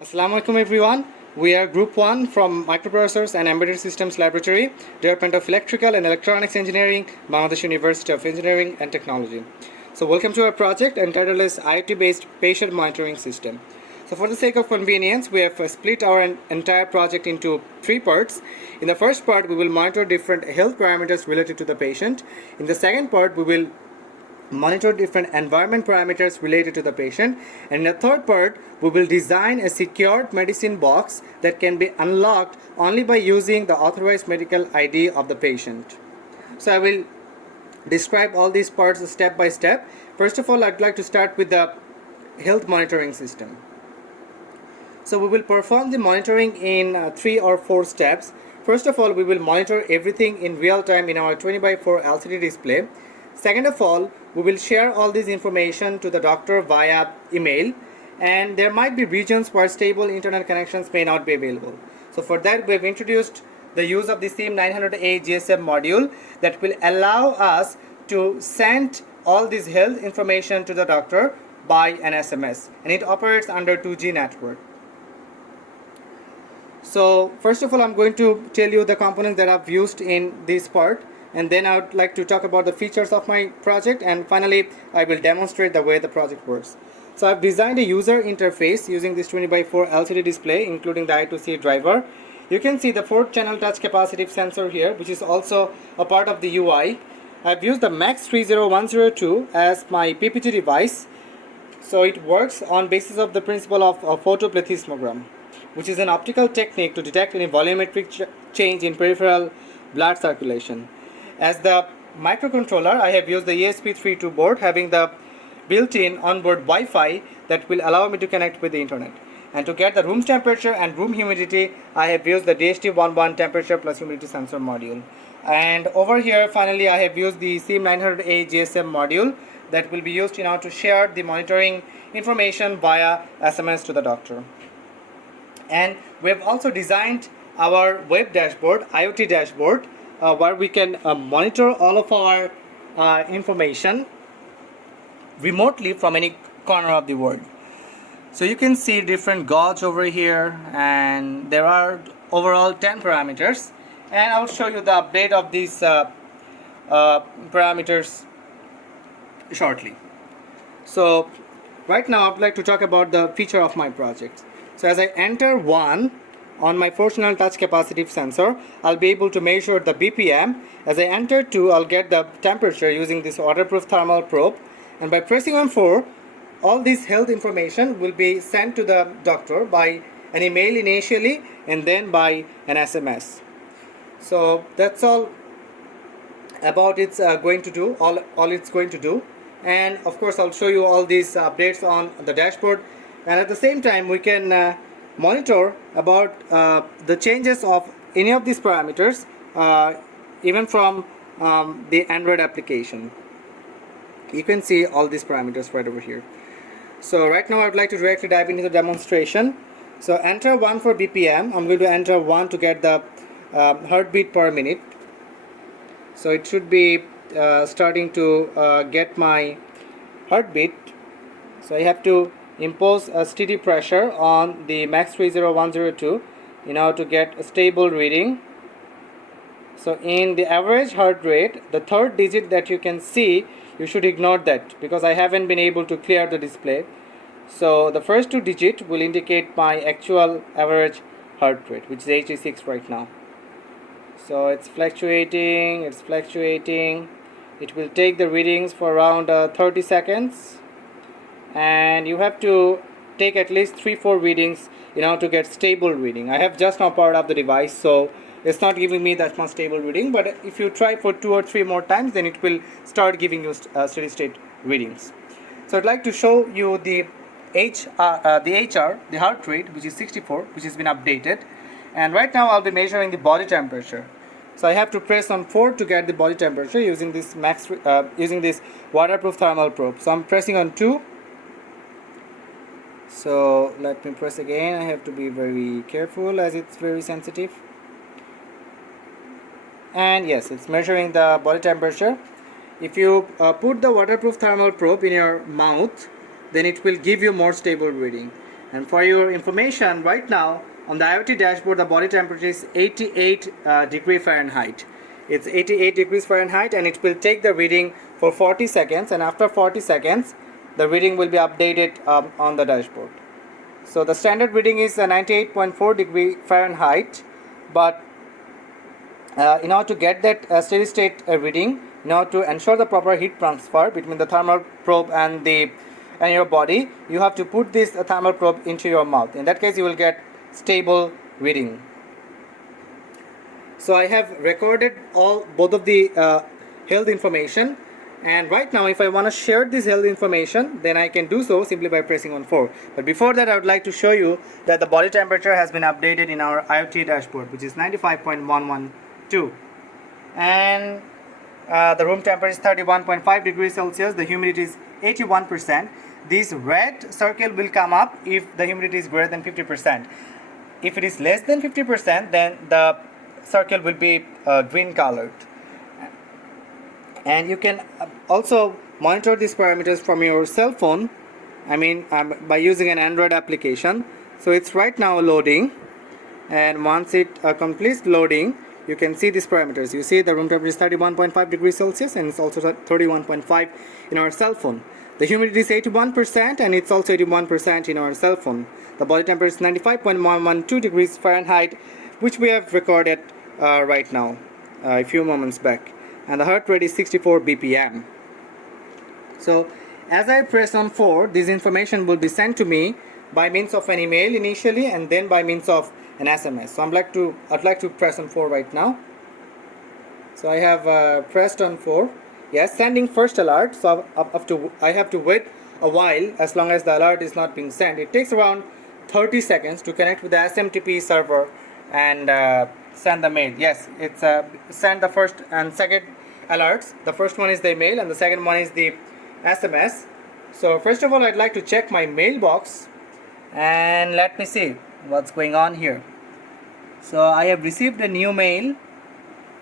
Assalamu alaikum everyone. We are Group 1 from Microprocessors and Embedded Systems Laboratory, Department of Electrical and Electronics Engineering, Bangladesh University of Engineering and Technology. So welcome to our project entitled as IoT-based patient monitoring system. So for the sake of convenience, we have split our entire project into three parts. In the first part, we will monitor different health parameters related to the patient. In the second part, we will monitor different environment parameters related to the patient, and in the third part we will design a secured medicine box that can be unlocked only by using the authorized medical ID of the patient. So I will describe all these parts step by step. First of all, I'd like to start with the health monitoring system. So we will perform the monitoring in 3 or 4 steps. First of all, we will monitor everything in real time in our 20x4 LCD display. Second of all, we will share all this information to the doctor via email, and there might be regions where stable internet connections may not be available. So for that, we have introduced the use of the SIM900A GSM module that will allow us to send all this health information to the doctor by an SMS, and it operates under 2G network. So first of all, I'm going to tell you the components that I've used in this part, and then I would like to talk about the features of my project, and finally I will demonstrate the way the project works. So I've designed a user interface using this 20x4 LCD display, including the I2C driver. You can see the 4-channel touch capacitive sensor here, which is also a part of the UI. I've used the MAX30102 as my PPG device. So it works on basis of the principle of photoplethysmogram, which is an optical technique to detect any volumetric change in peripheral blood circulation. As the microcontroller, I have used the ESP32 board having the built-in onboard Wi-Fi that will allow me to connect with the internet. And to get the room temperature and room humidity, I have used the DHT11 temperature plus humidity sensor module. And over here, finally, I have used the SIM900A GSM module that will be used to share the monitoring information via SMS to the doctor. And we have also designed our web dashboard, IoT dashboard, where we can monitor all of our information remotely from any corner of the world. So you can see different gauge over here, and there are overall 10 parameters, and I will show you the update of these parameters shortly. So right now I would like to talk about the feature of my project. So as I enter 1 on my 4-channel touch capacitive sensor, I'll be able to measure the BPM. As I enter 2, I'll get the temperature using this waterproof thermal probe, and by pressing on 4, all this health information will be sent to the doctor by an email initially and then by an SMS. So that's all about it's going to do, all it's going to do. And of course I'll show you all these updates on the dashboard, and at the same time we can monitor about the changes of any of these parameters even from the Android application. You can see all these parameters right over here. So right now I would like to directly dive into the demonstration. So enter 1 for BPM. I'm going to enter 1 to get the heartbeat per minute. So it should be starting to get my heartbeat. So I have to impose a steady pressure on the MAX30102 to get a stable reading. So in the average heart rate, the third digit that you can see, you should ignore that because I haven't been able to clear the display. So the first 2 digits will indicate my actual average heart rate, which is 86 right now. So it's fluctuating. It will take the readings for around 30 seconds. And you have to take at least 3-4 readings to get stable reading. I have just now powered up the device, so it's not giving me that much stable reading, but if you try for 2 or 3 more times, then it will start giving you steady state readings. So I'd like to show you the heart rate, which is 64, which has been updated. And right now I'll be measuring the body temperature. So I have to press on 4 to get the body temperature using this waterproof thermal probe. So I'm pressing on 2. So let me press again. I have to be very careful as it's very sensitive. And yes, it's measuring the body temperature. If you put the waterproof thermal probe in your mouth, then it will give you more stable reading. And for your information, right now on the IoT dashboard, the body temperature is 88 degree Fahrenheit. It's 88 degrees Fahrenheit, and it will take the reading for 40 seconds, and after 40 seconds the reading will be updated on the dashboard. So the standard reading is 98.4 degree Fahrenheit, but in order to get that steady state reading, in order to ensure the proper heat transfer between the thermal probe and your body, you have to put this thermal probe into your mouth. In that case, you will get stable reading. So I have recorded both of the health information, and right now if I want to share this health information, then I can do so simply by pressing on 4. But before that, I would like to show you that the body temperature has been updated in our IoT dashboard, which is 95.112, and the room temperature is 31.5 degrees Celsius. The humidity is 81%. This red circle will come up if the humidity is greater than 50%. If it is less than 50%, then the circle will be green colored. And you can also monitor these parameters from your cell phone, by using an Android application. So it's right now loading, and once it completes loading, you can see these parameters. You see the room temperature is 31.5 degrees Celsius, and it's also 31.5 in our cell phone. The humidity is 81%, and it's also 81% in our cell phone. The body temperature is 95.112 degrees Fahrenheit, which we have recorded right now, a few moments back. And the heart rate is 64 BPM. So as I press on 4, this information will be sent to me by means of an email initially, and then by means of an SMS. So I'd like to press on 4 right now. So I have pressed on 4. Yes, sending first alert. So I have to wait a while as long as the alert is not being sent. It takes around 30 seconds to connect with the SMTP server and send the mail. Yes, it's send the first and second alerts. The first one is the email, and the second one is the SMS. So first of all, I'd like to check my mailbox, and let me see what's going on here. So I have received a new mail.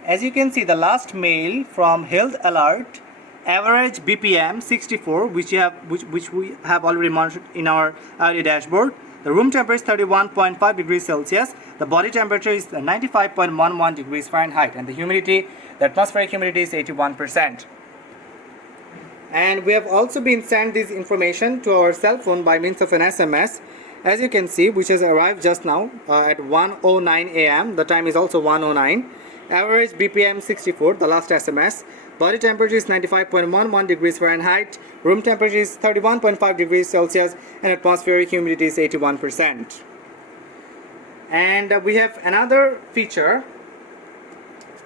As you can see, the last mail from Health Alert, average BPM 64, which we have already monitored in our earlier dashboard. The room temperature is 31.5 degrees Celsius. The body temperature is 95.11 degrees Fahrenheit, and the humidity, the atmospheric humidity, is 81%. And we have also been sent this information to our cell phone by means of an SMS, as you can see, which has arrived just now at 1:09 a.m. The time is also 1:09. Average BPM 64, the last SMS. Body temperature is 95.11 degrees Fahrenheit. Room temperature is 31.5 degrees Celsius, and atmospheric humidity is 81%. And we have another feature.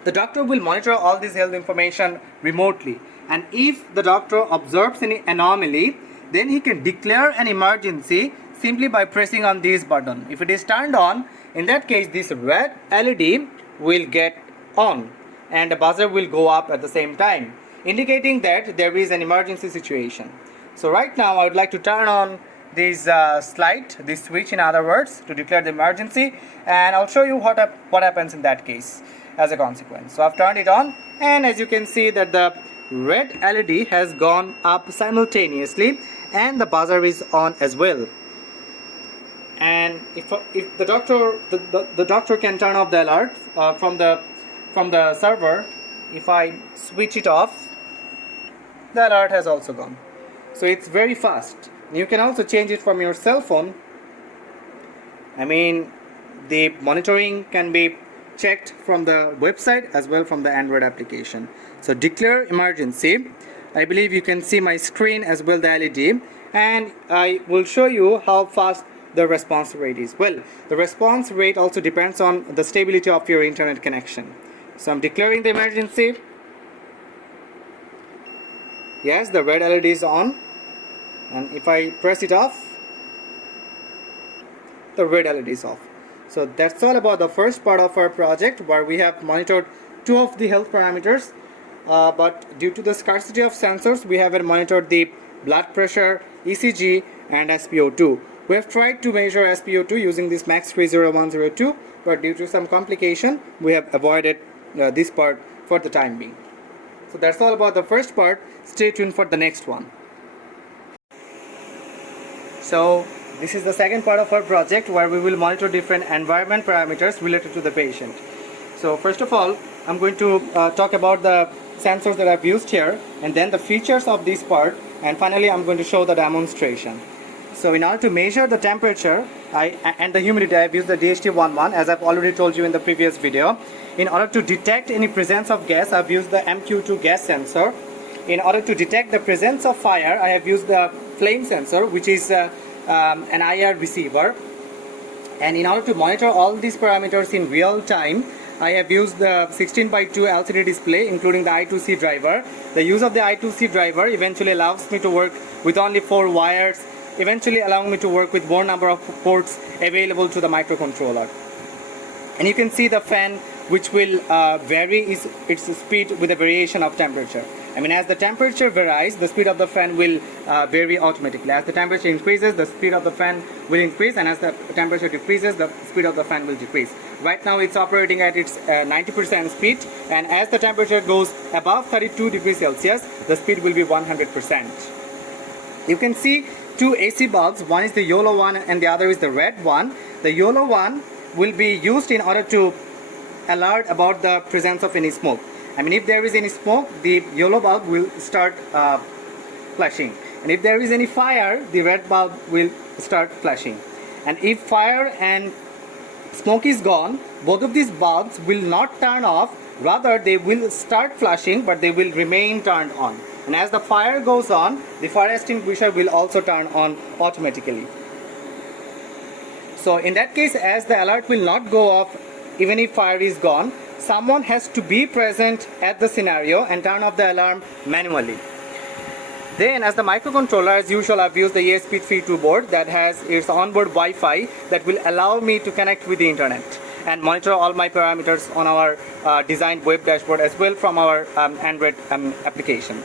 The doctor will monitor all this health information remotely, and if the doctor observes any anomaly, then he can declare an emergency simply by pressing on this button. If it is turned on, in that case this red LED will get on, and the buzzer will go up at the same time, indicating that there is an emergency situation. So right now I would like to turn on this this switch, in other words, to declare the emergency, and I'll show you what happens in that case as a consequence. So I've turned it on, and as you can see that the red LED has gone up simultaneously, and the buzzer is on as well. And if the doctor can turn off the alert from the server, if I switch it off, the alert has also gone. So it's very fast. You can also change it from your cell phone. The monitoring can be checked from the website as well from the Android application. So declare emergency. I believe you can see my screen as well, the LED, and I will show you how fast the response rate is. Well, the response rate also depends on the stability of your internet connection. So I'm declaring the emergency. Yes, the red LED is on, and if I press it off, the red LED is off. So that's all about the first part of our project, where we have monitored 2 of the health parameters, but due to the scarcity of sensors, we haven't monitored the blood pressure, ECG, and SpO2. We have tried to measure SpO2 using this MAX 30102, but due to some complication, we have avoided this part for the time being. So that's all about the first part. Stay tuned for the next one. So This is the second part of our project where we will monitor different environment parameters related to the patient. So first of all, I'm going to talk about the sensors that I've used here, and then the features of this part, and finally I'm going to show the demonstration. So in order to measure the temperature and the humidity, I've used the DHT11, as I've already told you in the previous video. In order to detect any presence of gas, I've used the MQ2 gas sensor. In order to detect the presence of fire, I have used the flame sensor, which is an IR receiver. And in order to monitor all these parameters in real time, I have used the 16:2 LCD display, including the I2C driver. The use of the I2C driver eventually allows me to work with only 4 wires, eventually allowing me to work with more number of ports available to the microcontroller. And you can see the fan, which will vary its speed with a variation of temperature. I mean, as the temperature varies, the speed of the fan will vary automatically. As the temperature increases, the speed of the fan will increase, and as the temperature decreases, the speed of the fan will decrease. Right now it's operating at its 90% speed, and as the temperature goes above 32 degrees Celsius, the speed will be 100%. You can see 2 AC bulbs, one is the yellow one and the other is the red one. The yellow one will be used in order to alert about the presence of any smoke. I mean, if there is any smoke, the yellow bulb will start flashing, and if there is any fire, the red bulb will start flashing. And if fire and smoke is gone, both of these bulbs will not turn off, rather they will start flashing, but they will remain turned on. And as the fire goes on, the fire extinguisher will also turn on automatically. So in that case, as the alert will not go off even if fire is gone, someone has to be present at the scenario and turn off the alarm manually. Then, as the microcontroller, as usual, I've used the ESP32 board that has its onboard Wi-Fi that will allow me to connect with the internet and monitor all my parameters on our designed web dashboard, as well from our Android application.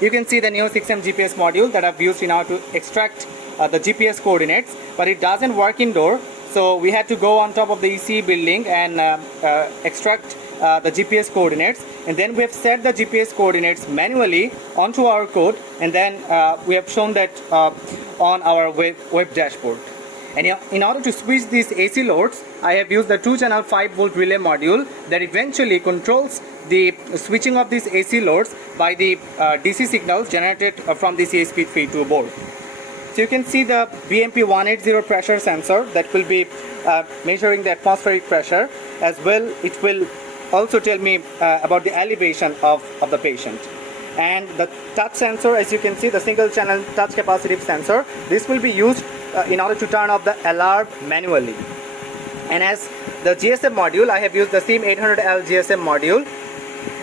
You can see the Neo 6M GPS module that I've used in order to extract the GPS coordinates, but it doesn't work indoor. So we had to go on top of the ECE building and extract the GPS coordinates, and then we have set the GPS coordinates manually onto our code, and then we have shown that on our web dashboard. And in order to switch these AC loads, I have used the 2-channel 5-volt relay module that eventually controls the switching of these AC loads by the DC signals generated from this ESP32 board. So you can see the BMP180 pressure sensor that will be measuring the atmospheric pressure. As well, it will also tell me about the elevation of the patient. And the touch sensor, as you can see, the single channel touch capacitive sensor, this will be used in order to turn off the alarm manually. And as the GSM module, I have used the SIM800L GSM module,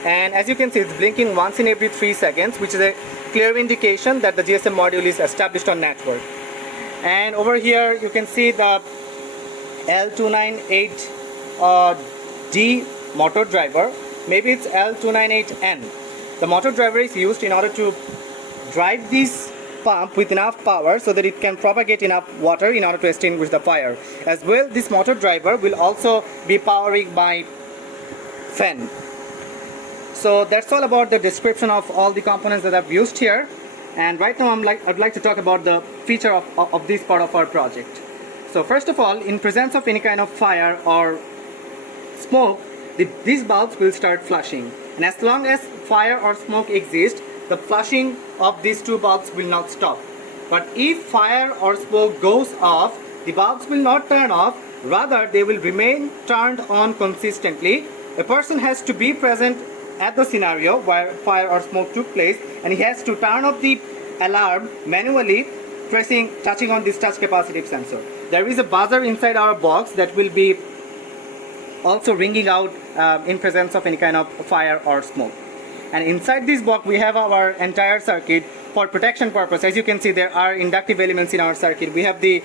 and as you can see, it's blinking once in every 3 seconds, which is a clear indication that the GSM module is established on network. And over here you can see the L298D motor driver. Maybe it's L298N. The motor driver is used in order to drive this pump with enough power so that it can propagate enough water in order to extinguish the fire. As well, this motor driver will also be powering my fan. So that's all about the description of all the components that I've used here. And right now I'd like to talk about the feature of this part of our project. So first of all, in presence of any kind of fire or smoke, these bulbs will start flashing. And as long as fire or smoke exists, the flashing of these 2 bulbs will not stop. But if fire or smoke goes off, the bulbs will not turn off, rather they will remain turned on consistently. A person has to be present at the scenario where fire or smoke took place, and he has to turn off the alarm manually, touching on this touch capacitive sensor. There is a buzzer inside our box that will be also ringing out in presence of any kind of fire or smoke. And inside this box we have our entire circuit for protection purpose. As you can see, there are inductive elements in our circuit. We have the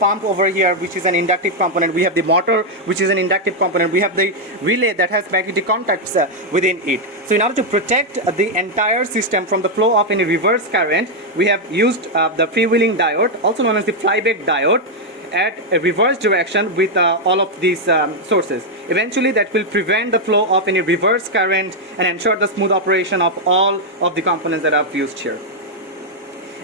pump over here, which is an inductive component. We have the motor, which is an inductive component. We have the relay that has magnetic contacts within it. So in order to protect the entire system from the flow of any reverse current, we have used the freewheeling diode, also known as the flyback diode, at a reverse direction with all of these sources. Eventually that will prevent the flow of any reverse current and ensure the smooth operation of all of the components that I've used here.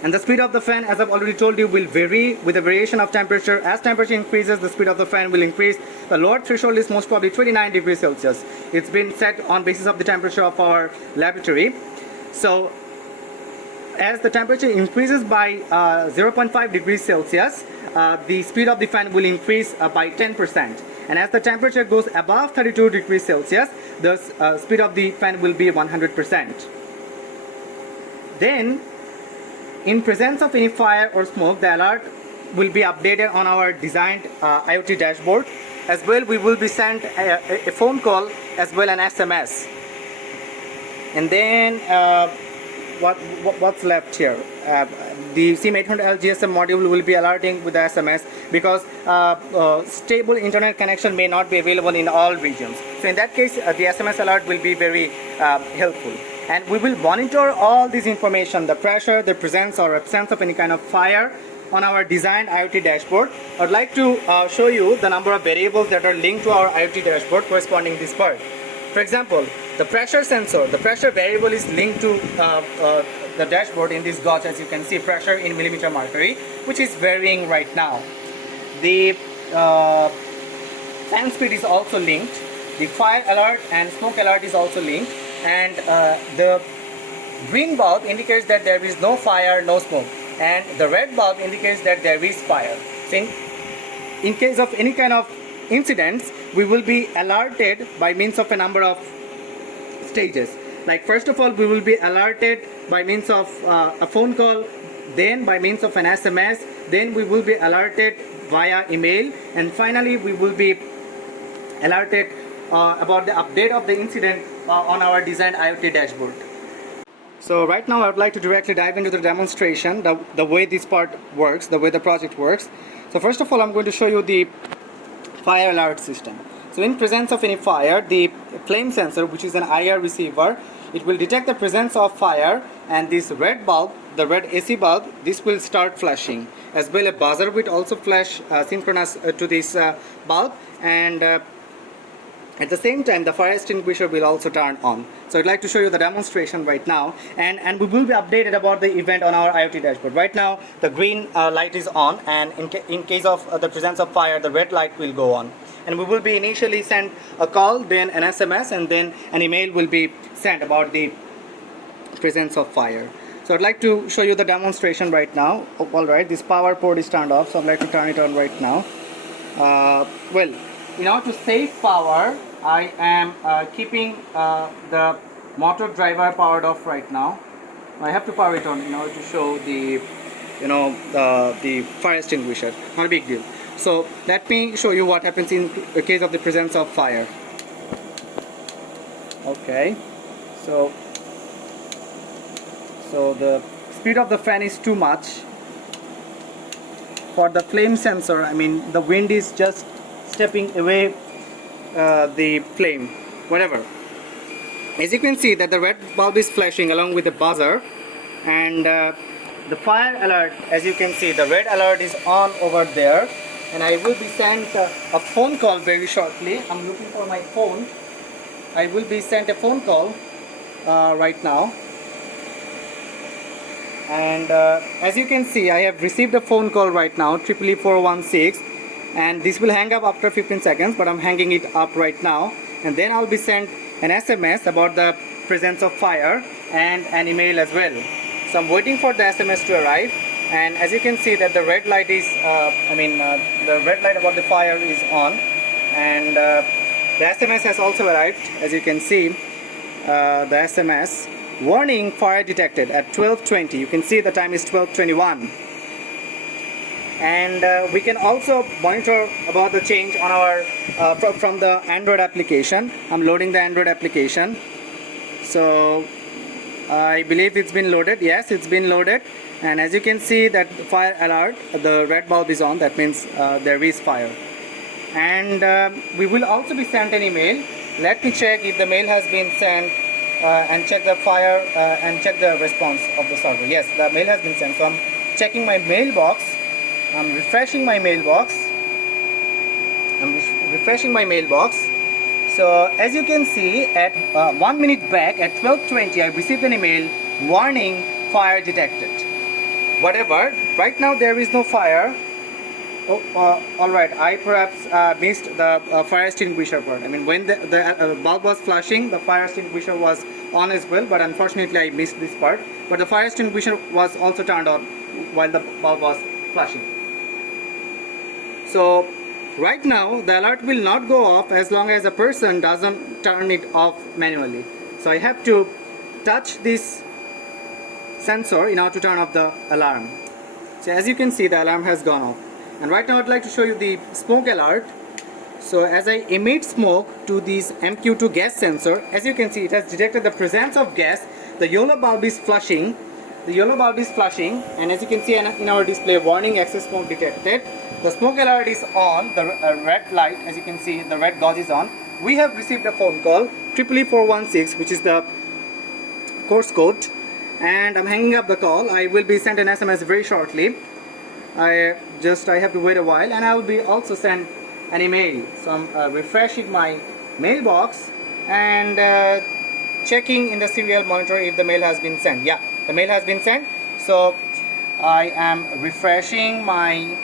And the speed of the fan, as I've already told you, will vary with the variation of temperature. As temperature increases, the speed of the fan will increase. The lower threshold is most probably 29 degrees Celsius. It's been set on basis of the temperature of our laboratory. So as the temperature increases by 0.5 degrees Celsius, the speed of the fan will increase by 10%. And as the temperature goes above 32 degrees Celsius, the speed of the fan will be 100%. Then, in presence of any fire or smoke, the alert will be updated on our designed IoT dashboard. As well, we will be sent a phone call as well an SMS. And then what's left here? The SIM800L GSM module will be alerting with the SMS because stable internet connection may not be available in all regions. So in that case, the SMS alert will be very helpful. And we will monitor all this information, the pressure, the presence or absence of any kind of fire on our designed IoT dashboard. I would like to show you the number of variables that are linked to our IoT dashboard corresponding this part. For example, the pressure sensor, the pressure variable is linked to the dashboard in this dot, as you can see, pressure in millimeter mercury, which is varying right now. The fan speed is also linked. The fire alert and smoke alert is also linked. And the green bulb indicates that there is no fire, no smoke. And the red bulb indicates that there is fire. So in case of any kind of incidents, we will be alerted by means of a number of stages. Like first of all, we will be alerted by means of a phone call, then by means of an SMS, then we will be alerted via email, and finally we will be alerted about the update of the incident on our designed IoT dashboard. So right now I would like to directly dive into the demonstration, the way this part works, the way the project works. So first of all, I'm going to show you the fire alert system. So in presence of any fire, the flame sensor, which is an IR receiver, it will detect the presence of fire, and this red bulb, the red AC bulb, this will start flashing. As well, a buzzer will also flash synchronous to this bulb, and at the same time the fire extinguisher will also turn on. So I'd like to show you the demonstration right now, and we will be updated about the event on our IoT dashboard. Right now the green light is on, and in case of the presence of fire, the red light will go on. And we will be initially sent a call, then an SMS, and then an email will be sent about the presence of fire. So I'd like to show you the demonstration right now. Alright, this power port is turned off, so I'd like to turn it on right now. Well, in order to save power, I am keeping the motor driver powered off right now. I have to power it on in order to show the the fire extinguisher. Not a big deal. So let me show you what happens in the case of the presence of fire. Okay, so the speed of the fan is too much for the flame sensor. I mean, the wind is just stepping away the flame, whatever. As you can see that the red bulb is flashing along with the buzzer, and the fire alert, as you can see, the red alert is on over there, and I will be sent a phone call very shortly. I'm looking for my phone. I will be sent a phone call right now, and as you can see, I have received a phone call right now, 44416, and this will hang up after 15 seconds, but I'm hanging it up right now, and then I'll be sent an SMS about the presence of fire and an email as well. So I'm waiting for the SMS to arrive, and as you can see that the red light is the red light about the fire is on, and the SMS has also arrived. As you can see, the SMS warning, fire detected at 12:20. You can see the time is 12:21, and we can also monitor about the change on our from the Android application. I'm loading the Android application, so I believe it's been loaded. Yes, it's been loaded, and as you can see that the fire alert, the red bulb is on. That means there is fire, and we will also be sent an email. Let me check if the mail has been sent and check the fire and check the response of the server. Yes, the mail has been sent. So I'm checking my mailbox. I'm refreshing my mailbox. So as you can see, at 1 minute back at 12:20, I received an email warning, fire detected. whatever. Right now there is no fire. Oh, alright, I perhaps missed the fire extinguisher part. I mean, when the bulb was flashing, the fire extinguisher was on as well, but unfortunately I missed this part. But the fire extinguisher was also turned on while the bulb was flashing. So right now the alert will not go off as long as a person doesn't turn it off manually. So I have to touch this sensor in order to turn off the alarm. So as you can see, the alarm has gone off. And right now I'd like to show you the smoke alert. So as I emit smoke to this MQ2 gas sensor, as you can see, it has detected the presence of gas. The yellow bulb is flashing. And as you can see in our display, warning excess smoke detected. The smoke alert is on. The red light, as you can see, the red gauge is on. We have received a phone call 44416, which is the course code, and I'm hanging up the call. I will be sent an SMS very shortly. I have to wait a while, and I will be also sent an email. So I'm refreshing my mailbox and checking in the serial monitor if the mail has been sent. Yeah, the mail has been sent. So I am refreshing my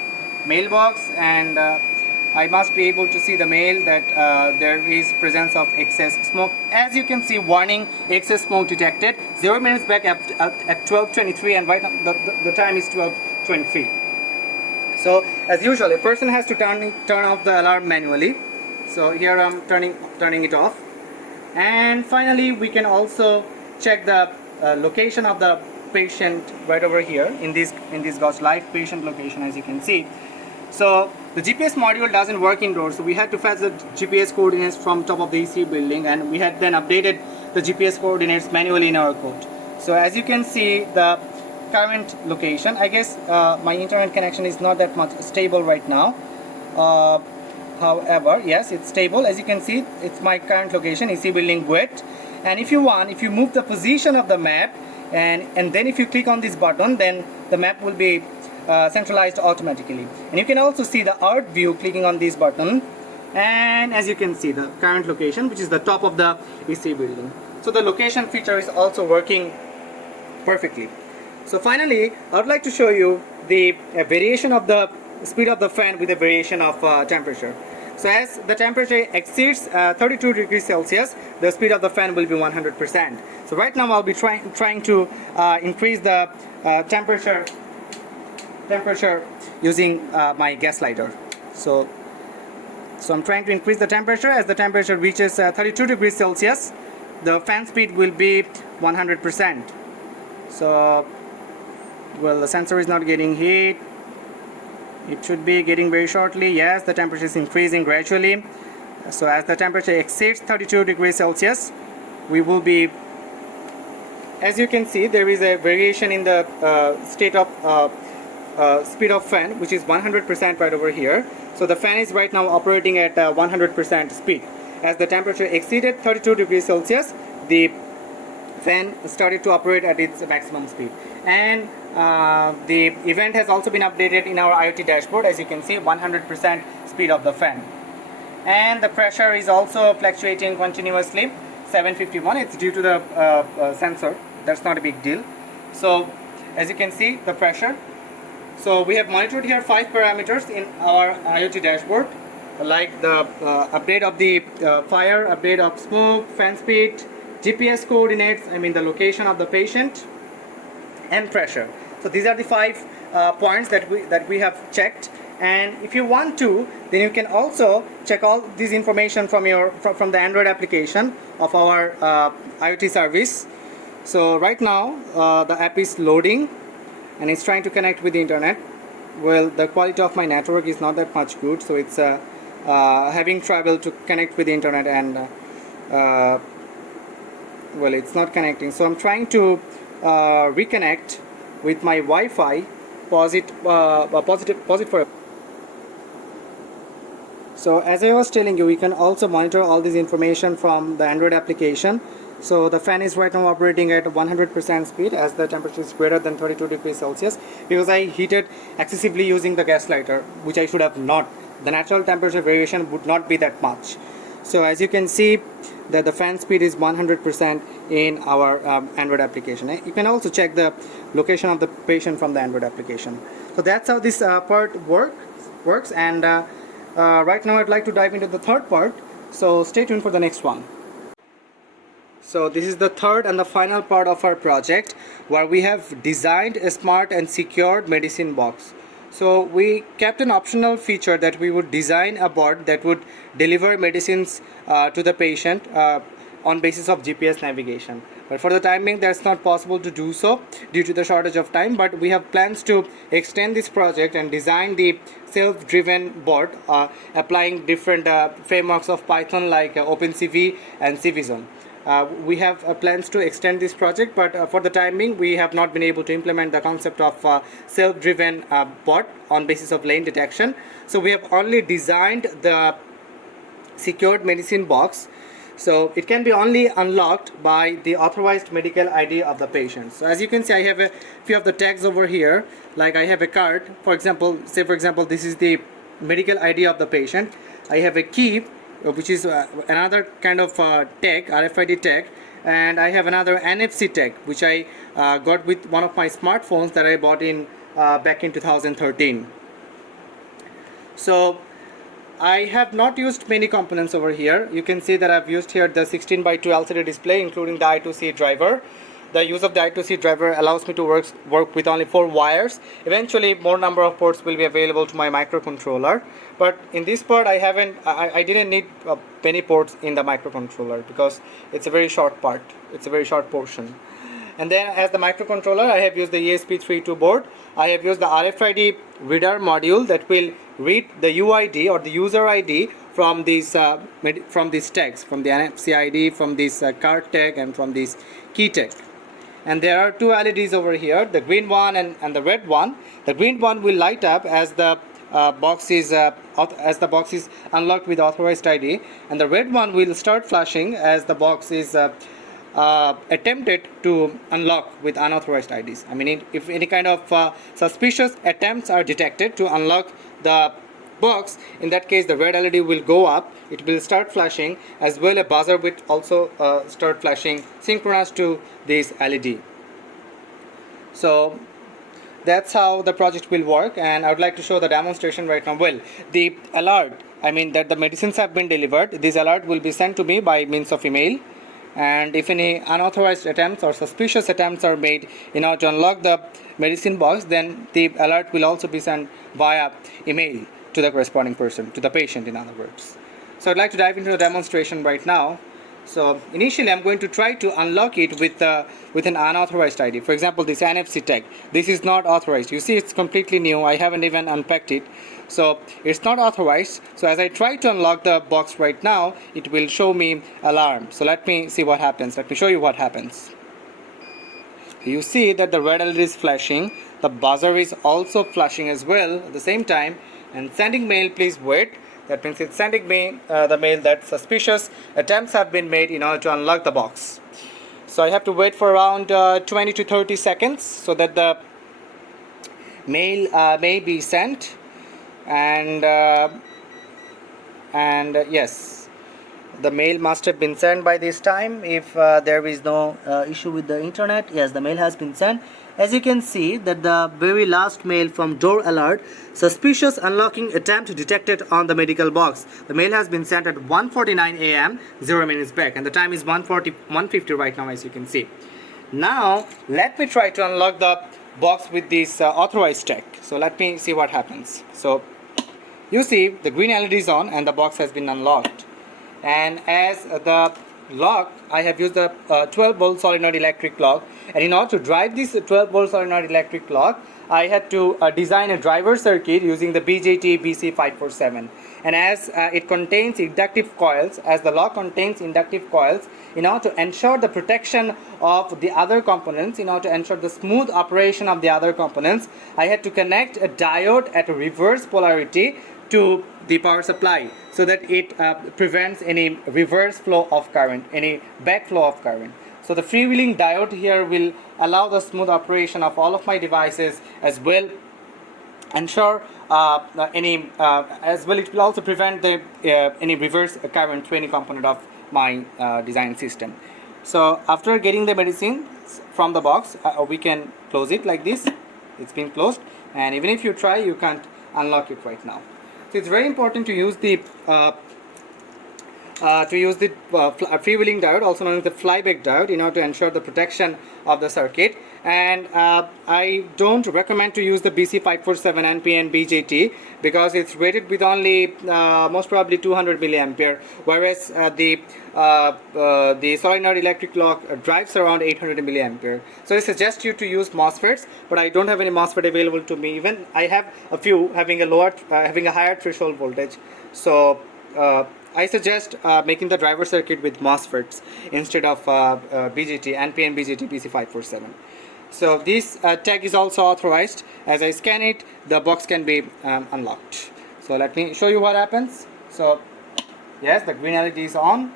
mailbox, and I must be able to see the mail that there is presence of excess smoke. As you can see, warning excess smoke detected 0 minutes back at 12:23, and right now the time is 12:23. So as usual, a person has to turn off the alarm manually. So here I'm turning it off. And finally, we can also check the location of the patient right over here in this gauge, live patient location, as you can see. So the GPS module doesn't work indoors, so we had to fetch the GPS coordinates from top of the EEE building, and we had then updated the GPS coordinates manually in our code. So as you can see, the current location, I guess my internet connection is not that much stable right now. However, yes, it's stable. As you can see, it's my current location, EEE building BUET. And if you move the position of the map, and then if you click on this button, then the map will be centralized automatically. And you can also see the Earth view clicking on this button, and as you can see, the current location, which is the top of the EEE building. So the location feature is also working perfectly. So finally, I would like to show you the variation of the speed of the fan with a variation of temperature. So as the temperature exceeds 32 degrees Celsius, the speed of the fan will be 100%. So right now I'll be trying to increase the temperature using my gas lighter. So I'm trying to increase the temperature. As the temperature reaches 32 degrees Celsius, the fan speed will be 100%. So, well, the sensor is not getting heat. It should be getting very shortly. Yes, the temperature is increasing gradually. So as the temperature exceeds 32 degrees Celsius, we will be, as you can see, there is a variation in the state of speed of fan, which is 100% right over here. So the fan is right now operating at 100% speed. As the temperature exceeded 32 degrees Celsius, the fan started to operate at its maximum speed. And the event has also been updated in our IoT dashboard. As you can see, 100% speed of the fan. And the pressure is also fluctuating continuously, 751. It's due to the sensor. That's not a big deal. So as you can see, the pressure. So we have monitored here 5 parameters in our IoT dashboard, like the update of the fire, update of smoke, fan speed, GPS coordinates, I mean the location of the patient, and pressure. So these are the 5 points that we have checked. And if you want to, then you can also check all this information from the Android application of our IoT service. So right now the app is loading and it's trying to connect with the internet. Well, the quality of my network is not that much good, so it's having trouble to connect with the internet, and well, it's not connecting. So I'm trying to reconnect with my Wi-Fi. Pause it for. So as I was telling you, we can also monitor all this information from the Android application. So the fan is right now operating at 100% speed as the temperature is greater than 32 degrees Celsius, because I heated excessively using the gas lighter, which I should have not. The natural temperature variation would not be that much. So as you can see that the fan speed is 100% in our Android application. You can also check the location of the patient from the Android application. So that's how this part works, and right now I'd like to dive into the third part, so stay tuned for the next one. So this is the third and the final part of our project, where we have designed a smart and secured medicine box. So we kept an optional feature that we would design a board that would deliver medicines to the patient on basis of GPS navigation. But for the time being, that's not possible to do so due to the shortage of time. But we have plans to extend this project and design the self-driven board applying different frameworks of Python like OpenCV and CVZone. We have plans to extend this project, but for the time being we have not been able to implement the concept of self-driven bot on basis of lane detection. So we have only designed the secured medicine box, so it can be only unlocked by the authorized medical ID of the patient. So as you can see, I have a few of the tags over here, like I have a card, for example, say for example this is the medical ID of the patient. I have a key, which is another kind of tag, RFID tag, and I have another NFC tag which I got with one of my smartphones that I bought in back in 2013. So I have not used many components over here. You can see that I've used here the 16:2 LCD display, including the I2C driver. The use of the I2C driver allows me to work with only 4 wires. Eventually more number of ports will be available to my microcontroller, but in this part I didn't need many ports in the microcontroller because it's a very short part, it's a very short portion. And then as the microcontroller, I have used the ESP32 board. I have used the RFID reader module that will read the UID or the user ID from these tags, from the NFC ID, from this card tag, and from this key tag. And there are 2 LEDs over here, the green one and the red one. The green one will light up as the box is unlocked with authorized ID, and the red one will start flashing as the box is attempted to unlock with unauthorized IDs. I mean, if any kind of suspicious attempts are detected to unlock the box, in that case the red LED will go up, it will start flashing, as well a buzzer will also start flashing synchronous to this LED. So that's how the project will work, and I would like to show the demonstration right now. Well, the alert, I mean that the medicines have been delivered, this alert will be sent to me by means of email, and if any unauthorized attempts or suspicious attempts are made in order to unlock the medicine box, then the alert will also be sent via email to the corresponding person, to the patient in other words. So I'd like to dive into the demonstration right now. So initially I'm going to try to unlock it with an unauthorized ID. For example, this NFC tag, this is not authorized. You see, it's completely new, I haven't even unpacked it, so it's not authorized. So as I try to unlock the box right now, it will show me alarm. So let me see what happens. Let me show you what happens. You see that the red LED is flashing, the buzzer is also flashing as well at the same time, and sending mail, please wait. That means it's sending me the mail that suspicious attempts have been made in order to unlock the box. So I have to wait for around 20 to 30 seconds so that the mail may be sent, and yes, the mail must have been sent by this time. If there is no issue with the internet, yes, the mail has been sent. As you can see that the very last mail from Door Alert, suspicious unlocking attempt detected on the medical box. The mail has been sent at 1:49 AM, 0 minutes back, and the time is 1:50 right now, as you can see. Now let me try to unlock the box with this authorized tag. So let me see what happens. So you see the green LED is on and the box has been unlocked, and as the lock, I have used the 12-volt solenoid electric lock, and in order to drive this 12-volt solenoid electric lock, I had to design a driver circuit using the BJT BC547. And as it contains inductive coils, as the lock contains inductive coils, in order to ensure the protection of the other components, in order to ensure the smooth operation of the other components, I had to connect a diode at a reverse polarity to the power supply so that it prevents any reverse flow of current, any backflow of current. So the freewheeling diode here will allow the smooth operation of all of my devices, as well ensure any as well. It will also prevent the any reverse current to any component of my design system. So after getting the medicine from the box, we can close it like this. It's been closed, and even if you try, you can't unlock it right now. So it's very important to use the freewheeling diode, also known as the flyback diode, in order to ensure the protection of the circuit. And I don't recommend to use the BC547 NPN BJT because it's rated with only most probably 200 milliampere, whereas the solenoid electric lock drives around 800 milliampere. So I suggest you to use MOSFETs, but I don't have any MOSFET available to me. Even I have a few having a higher threshold voltage. So I suggest making the driver circuit with MOSFETs instead of BGT, NPN BGT BC547. So this tag is also authorized. As I scan it, the box can be unlocked. So let me show you what happens. So yes, the green LED is on.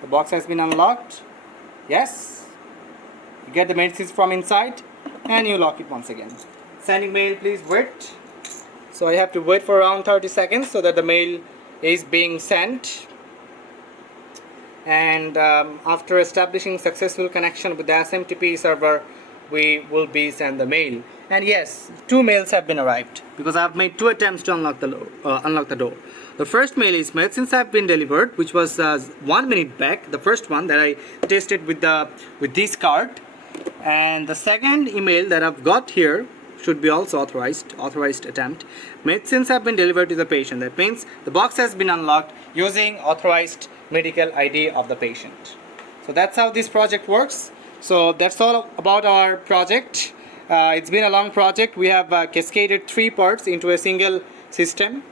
The box has been unlocked. Yes. You get the medicines from inside and you lock it once again. Sending mail, please wait. So I have to wait for around 30 seconds so that the mail is being sent, and after establishing successful connection with the SMTP server, we will be sent the mail. And yes, 2 mails have been arrived because I have made 2 attempts to unlock the door. The first mail is medicines have been delivered, which was 1 minute back. The first one that I tested with this card, and the second email that I've got here should be also authorized attempt. Medicines have been delivered to the patient. That means the box has been unlocked using authorized medical ID of the patient. So that's how this project works. So that's all about our project. It's been a long project. We have cascaded 3 parts into a single system.